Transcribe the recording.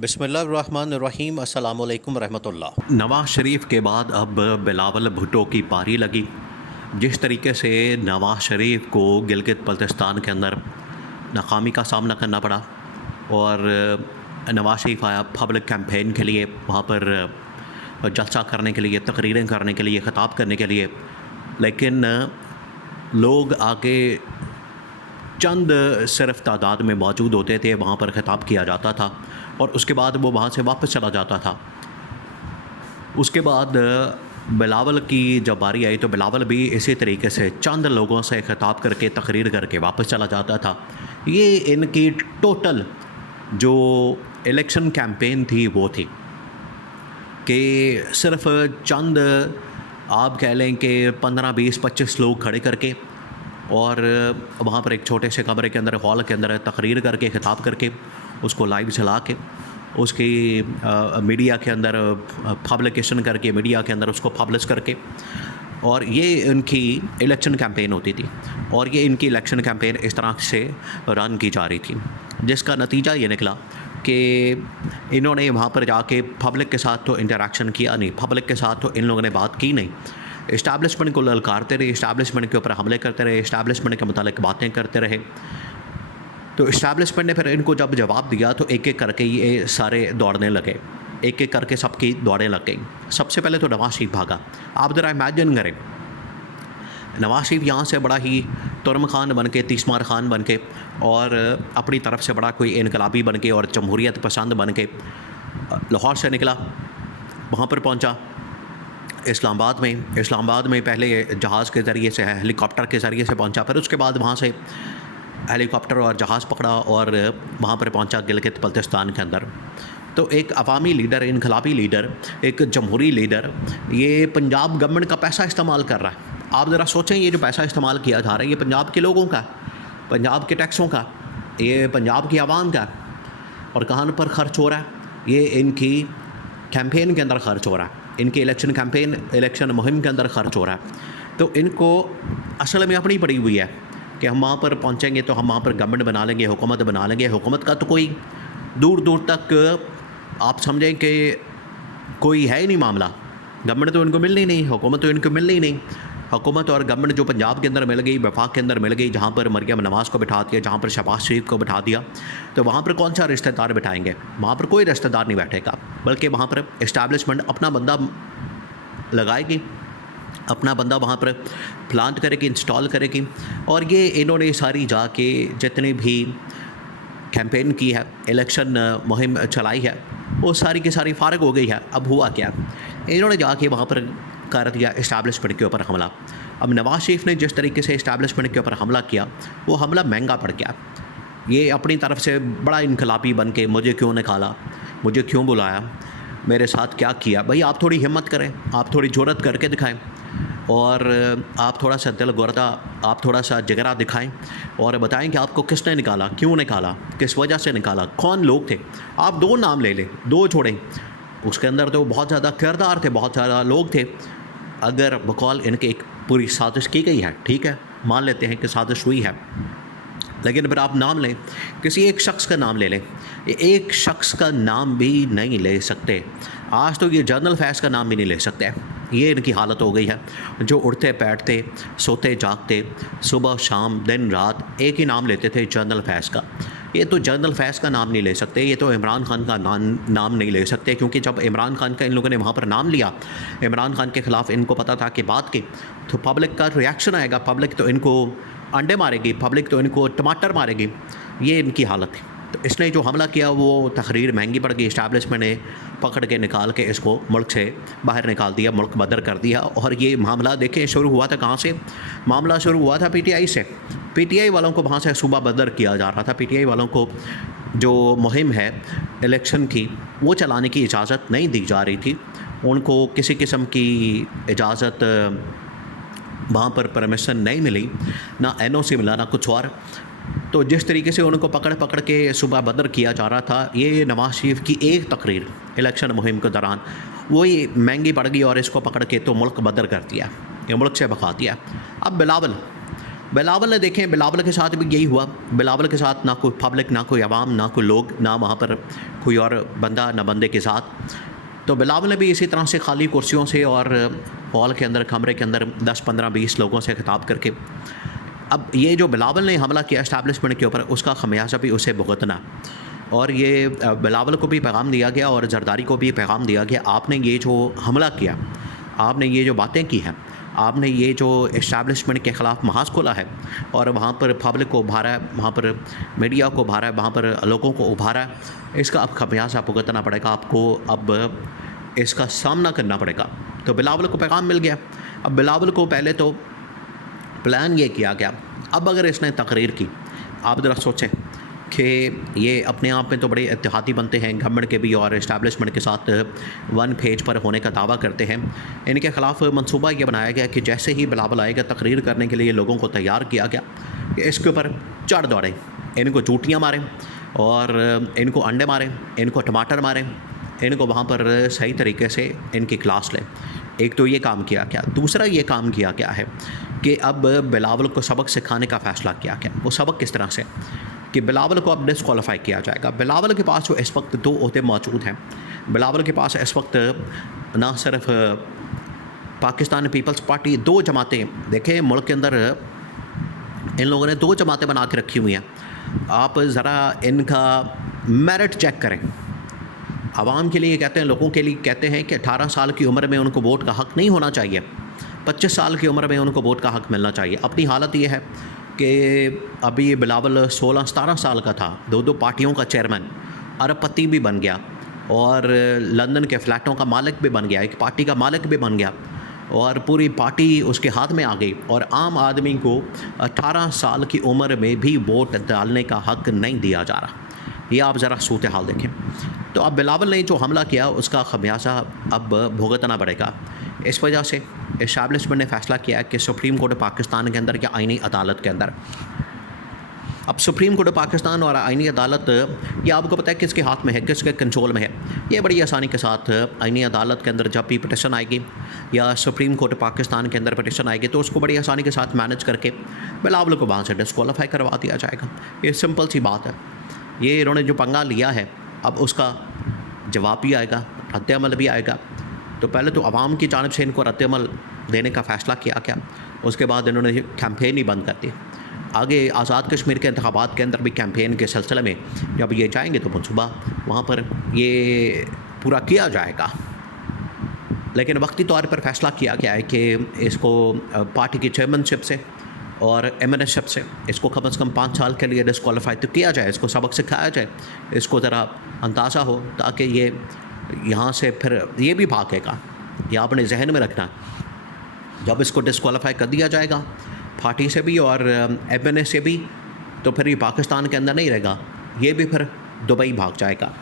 बिस्मिल्लाहिर्रहमानिर्रहीम अस्सलामुअलैकुम रहमतुल्लाह। नवाज़ शरीफ के बाद अब बिलावल भुट्टो की पारी लगी। जिस तरीके से नवाज़ शरीफ को गिलगित बल्तिस्तान के अंदर नाकामी का सामना करना पड़ा और नवाज़ शरीफ आया पब्लिक कैंपेन के लिए, वहाँ पर जलसा करने के लिए, तकरीरें करने के लिए, ख़िताब करने के लिए, लेकिन लोग आके चंद सिर्फ तादाद में मौजूद होते थे, वहाँ पर ख़िताब किया जाता था और उसके बाद वो वहाँ से वापस चला जाता था। उसके बाद बिलावल की जब बारी आई तो बिलावल भी इसी तरीके से चंद लोगों से ख़िताब करके तकरीर करके वापस चला जाता था। ये इनकी टोटल जो इलेक्शन कैंपेन थी वो थी कि सिर्फ चंद, आप कह लें कि 15, 20, 25 लोग खड़े करके और वहाँ पर एक छोटे से कमरे के अंदर, हॉल के अंदर तकरीर करके, ख़िताब करके, उसको लाइव चला के, उसकी मीडिया के अंदर पब्लिकेशन करके, मीडिया के अंदर उसको पब्लिश करके, और ये इनकी इलेक्शन कैंपेन होती थी। और ये इनकी इलेक्शन कैंपेन इस तरह से रन की जा रही थी, जिसका नतीजा ये निकला कि इन्होंने वहाँ पर जाके पब्लिक के साथ तो इंटरेक्शन किया नहीं, पब्लिक के साथ तो इन लोगों ने बात की नहीं। इस्टेब्लिशमेंट को ललकारते रहे, इस्टेब्लिशमेंट के ऊपर हमले करते रहे, इस्टेब्लिशमेंट के मुतालिक बातें करते रहे। तो इस्टेब्लिशमेंट ने फिर इनको जब जवाब दिया तो एक एक करके ये सारे दौड़ने लगे, एक एक करके सबकी दौड़ें लग गई। सबसे पहले तो नवाज़ शरीफ भागा। आप ज़रा इमेजिन करें, नवाज़ शरीफ यहाँ से बड़ा ही तुर्म खान बन के, तीसमार खान बन के, और अपनी तरफ से बड़ा कोई इनकलाबी बन के और जमहूरियत पसंद बन के लाहौर से निकला, वहाँ पर पहुँचा इस्लामाबाद में पहले जहाज़ के ज़रिए से, हेलीकॉप्टर के ज़रिए से पहुँचा, फिर उसके बाद वहाँ से हेलीकॉप्टर और जहाज़ पकड़ा और वहाँ पर पहुँचा गिलगित बल्तिस्तान के अंदर। तो एक अवामी लीडर, इनकलाबी लीडर, एक जमहूरी लीडर, ये पंजाब गवर्नमेंट का पैसा इस्तेमाल कर रहा है। आप ज़रा सोचें, ये जो पैसा इस्तेमाल किया जा रहा है, ये पंजाब के लोगों का, पंजाब के टैक्सों का, ये पंजाब की आवाम का, और कहाँ पर ख़र्च हो रहा है? ये इनकी कैंपेन के अंदर ख़र्च हो रहा है, इनकी इलेक्शन कैंपेन, इलेक्शन मुहिम के अंदर ख़र्च हो रहा है। तो इनको असल में अपनी पड़ी हुई है कि हम वहाँ पर पहुँचेंगे तो हम वहाँ पर गवर्नमेंट बना लेंगे, हुकूमत बना लेंगे। हुकूमत का तो कोई दूर दूर तक आप समझें कि कोई है ही नहीं मामला। गवर्नमेंट तो इनको मिलनी नहीं, हुकूमत तो इनको मिलनी नहीं। हुकूमत और गवर्नमेंट जो पंजाब के अंदर मिल गई, वफाक के अंदर मिल गई, जहाँ पर मरियम नवाज़ को बिठा दिया, जहाँ पर शहबाज शरीफ को बिठा दिया, तो वहाँ पर कौन सा रिश्तेदार बिठाएंगे? वहाँ पर कोई रिश्तेदार नहीं बैठेगा, बल्कि वहाँ पर इस्टेब्लिशमेंट अपना बंदा लगाएगी, अपना बंदा वहाँ पर प्लांट करेगी, इंस्टॉल करेगी। और ये इन्होंने सारी जाके जितने भी कैंपेन की है, इलेक्शन मुहिम चलाई है, वो सारी की सारी फारग हो गई है। अब हुआ क्या, इन्होंने जाके वहाँ पर कर दिया इस्टेब्लिशमेंट के ऊपर हमला। अब नवाज़ शरीफ ने जिस तरीके से इस्टेब्लिशमेंट के ऊपर हमला किया, वो हमला महंगा पड़ गया। ये अपनी तरफ से बड़ा इनकलाबी बन के, मुझे क्यों निकाला, मुझे क्यों बुलाया, मेरे साथ क्या किया। भाई आप थोड़ी हिम्मत करें, आप थोड़ी जुर्रत करके दिखाएं, और आप थोड़ा सा दिल गुर्दा, आप थोड़ा सा जिगरा दिखाएं और बताएं कि आपको किसने निकाला, क्यों निकाला, किस वजह से निकाला, कौन लोग थे। आप 2 नाम ले लें, 2 छोड़ें, उसके अंदर तो बहुत ज़्यादा किरदार थे, बहुत ज़्यादा लोग थे। अगर बकौल इनके एक पूरी साजिश की गई है, ठीक है, मान लेते हैं कि साजिश हुई है, लेकिन फिर आप नाम लें, किसी एक शख्स का नाम ले लें। एक शख्स का नाम भी नहीं ले सकते। आज तो ये जनरल फैज़ का नाम भी नहीं ले सकते। ये इनकी हालत हो गई है। जो उठते बैठते, सोते जागते, सुबह शाम दिन रात एक ही नाम लेते थे, जनरल फैज़ का। ये तो जनरल फैज़ का नाम नहीं ले सकते, ये तो इमरान खान का नाम नहीं ले सकते, क्योंकि जब इमरान खान का इन लोगों ने वहाँ पर नाम लिया, इमरान खान के ख़िलाफ़ इनको पता था कि बात की तो पब्लिक का रिएक्शन आएगा, पब्लिक तो इनको अंडे मारेगी, पब्लिक तो इनको टमाटर मारेगी। ये इनकी हालत है। तो इसने जो हमला किया वो तकरीर महंगी पड़ गई। इस्टेब्लिशमेंट ने पकड़ के निकाल के इसको मुल्क से बाहर निकाल दिया, मुल्क बदर कर दिया। और ये मामला देखें शुरू हुआ था कहाँ से? मामला शुरू हुआ था पीटीआई से। पीटीआई वालों को वहाँ से सूबा बदर किया जा रहा था। पीटीआई वालों को जो मुहिम है इलेक्शन की, वो चलाने की इजाज़त नहीं दी जा रही थी। उनको किसी किस्म की इजाज़त वहाँ पर परमिशन नहीं मिली, ना एनओसी मिला, ना कुछ और। तो जिस तरीके से उनको पकड़ पकड़ के सुबह बदर किया जा रहा था, ये नवाज़ शरीफ की एक तकरीर इलेक्शन मुहिम के दौरान वही महंगी पड़ गई और इसको पकड़ के तो मुल्क बदर कर दिया, ये मुल्क से भगा दिया। अब बिलावल ने देखें, बिलावल के साथ भी यही हुआ। बिलावल के साथ ना कोई पब्लिक, ना कोई आवाम, ना कोई लोग, ना वहाँ पर कोई और बंदा, ना बंदे के साथ। तो बिलावल ने भी इसी तरह से खाली कुर्सियों से और हॉल के अंदर, कमरे के अंदर 10, 15, 20 लोगों से खिताब करके, अब ये जो बिलावल ने हमला किया इस्टेब्लिशमेंट के ऊपर, उसका खमियाजा भी उसे भुगतना। और ये बिलावल को भी पैगाम दिया गया और जरदारी को भी पैगाम दिया गया, आपने ये जो हमला किया, आपने ये जो बातें की हैं, आपने ये जो इस्टेब्लिशमेंट के ख़िलाफ़ महाज खोला है और वहाँ पर पब्लिक को उभारा है, वहाँ पर मीडिया को उभारा है, वहाँ पर लोगों को उभारा है, इसका अब खमियाजा भुगतना पड़ेगा आपको, अब इसका सामना करना पड़ेगा। तो बिलावल को पैगाम मिल गया। अब बिलावल को पहले तो प्लान ये किया गया, अब अगर इसने तकरीर की, आप ज़रा सोचें कि ये अपने आप में तो बड़े इत्तेहादी बनते हैं, गवर्नमेंट के भी और इस्टेब्लिशमेंट के साथ वन पेज पर होने का दावा करते हैं। इनके ख़िलाफ़ मंसूबा ये बनाया गया कि जैसे ही बिलावल आएगा तकरीर करने के लिए लोगों को तैयार किया गया कि इसके ऊपर चढ़ दौड़ें, इनको चूटियाँ मारें और इनको अंडे मारें, इनको टमाटर मारें, इनको वहाँ पर सही तरीके से इनकी क्लास लें। एक तो ये काम किया गया। दूसरा ये काम किया गया है कि अब बिलावल को सबक सिखाने का फ़ैसला किया गया। वो सबक किस तरह से कि बिलावल को अब डिस्क्वालीफाई किया जाएगा। बिलावल के पास जो इस वक्त 2 ओहदे मौजूद हैं। बिलावल के पास इस वक्त ना सिर्फ पाकिस्तान पीपल्स पार्टी, 2 जमातें, देखें मुल्क के अंदर इन लोगों ने 2 जमातें बना के रखी हुई हैं। आप ज़रा इनका मेरिट चेक करें। आवाम के लिए कहते हैं, लोगों के लिए कहते हैं कि 18 साल की उम्र में उनको वोट का हक़ नहीं होना चाहिए, 25 साल की उम्र में उनको वोट का हक़ मिलना चाहिए। अपनी हालत ये है कि अभी ये बिलावल 16-17 साल का था, 2 पार्टियों का चेयरमैन, अरबपति भी बन गया और लंदन के फ्लैटों का मालिक भी बन गया, एक पार्टी का मालिक भी बन गया और पूरी पार्टी उसके हाथ में आ गई। और आम आदमी को 18 साल की उम्र में भी वोट डालने का हक़ नहीं दिया जा रहा। ये आप ज़रा सूरत हाल देखें। तो अब बिलावल ने जो हमला किया उसका खमियाजा अब भुगतना पड़ेगा। इस वजह से इस्टेब्लिशमेंट ने फ़ैसला किया है कि सुप्रीम कोर्ट पाकिस्तान के अंदर या आईनी अदालत के अंदर, अब सुप्रीम कोर्ट पाकिस्तान और आईनी अदालत, ये आपको पता है किसके हाथ में है, किसके कंट्रोल में है। ये बड़ी आसानी के साथ आईनी अदालत के अंदर जब भी पटिशन आएगी या सुप्रीम कोर्ट पाकिस्तान के अंदर पटिशन आएगी तो उसको बड़ी आसानी के साथ मैनेज करके बिलावल को वहाँ से डिस्क्वालीफाई करवा दिया जाएगा। ये सिंपल सी बात है। ये इन्होंने जो पंगा लिया है अब उसका जवाब भी आएगा, रद्द-ए-अमल भी आएगा। तो पहले तो आवाम की जानिब से इनको रद्द-ए-अमल देने का फ़ैसला किया गया, उसके बाद इन्होंने कैंपेन ही बंद कर दी। आगे आज़ाद कश्मीर के इंतखाबात के अंदर भी कैंपेन के सिलसिले में जब ये जाएंगे तो मनसूबा वहाँ पर ये पूरा किया जाएगा। लेकिन वक्ती तौर पर फ़ैसला किया गया है कि इसको पार्टी की चेयरमैनशिप से और एमएनएसशिप से इसको कम से कम 5 साल के लिए डिस्क्वालीफाई तो किया जाए, इसको सबक सिखाया जाए, इसको ज़रा अंदाज़ा हो ताकि ये यहाँ से फिर ये भी भागेगा। ये आपने जहन में रखना, जब इसको डिस्क्वालीफाई कर दिया जाएगा पार्टी से भी और एमएनए से भी, तो फिर ये पाकिस्तान के अंदर नहीं रहेगा, ये भी फिर दुबई भाग जाएगा।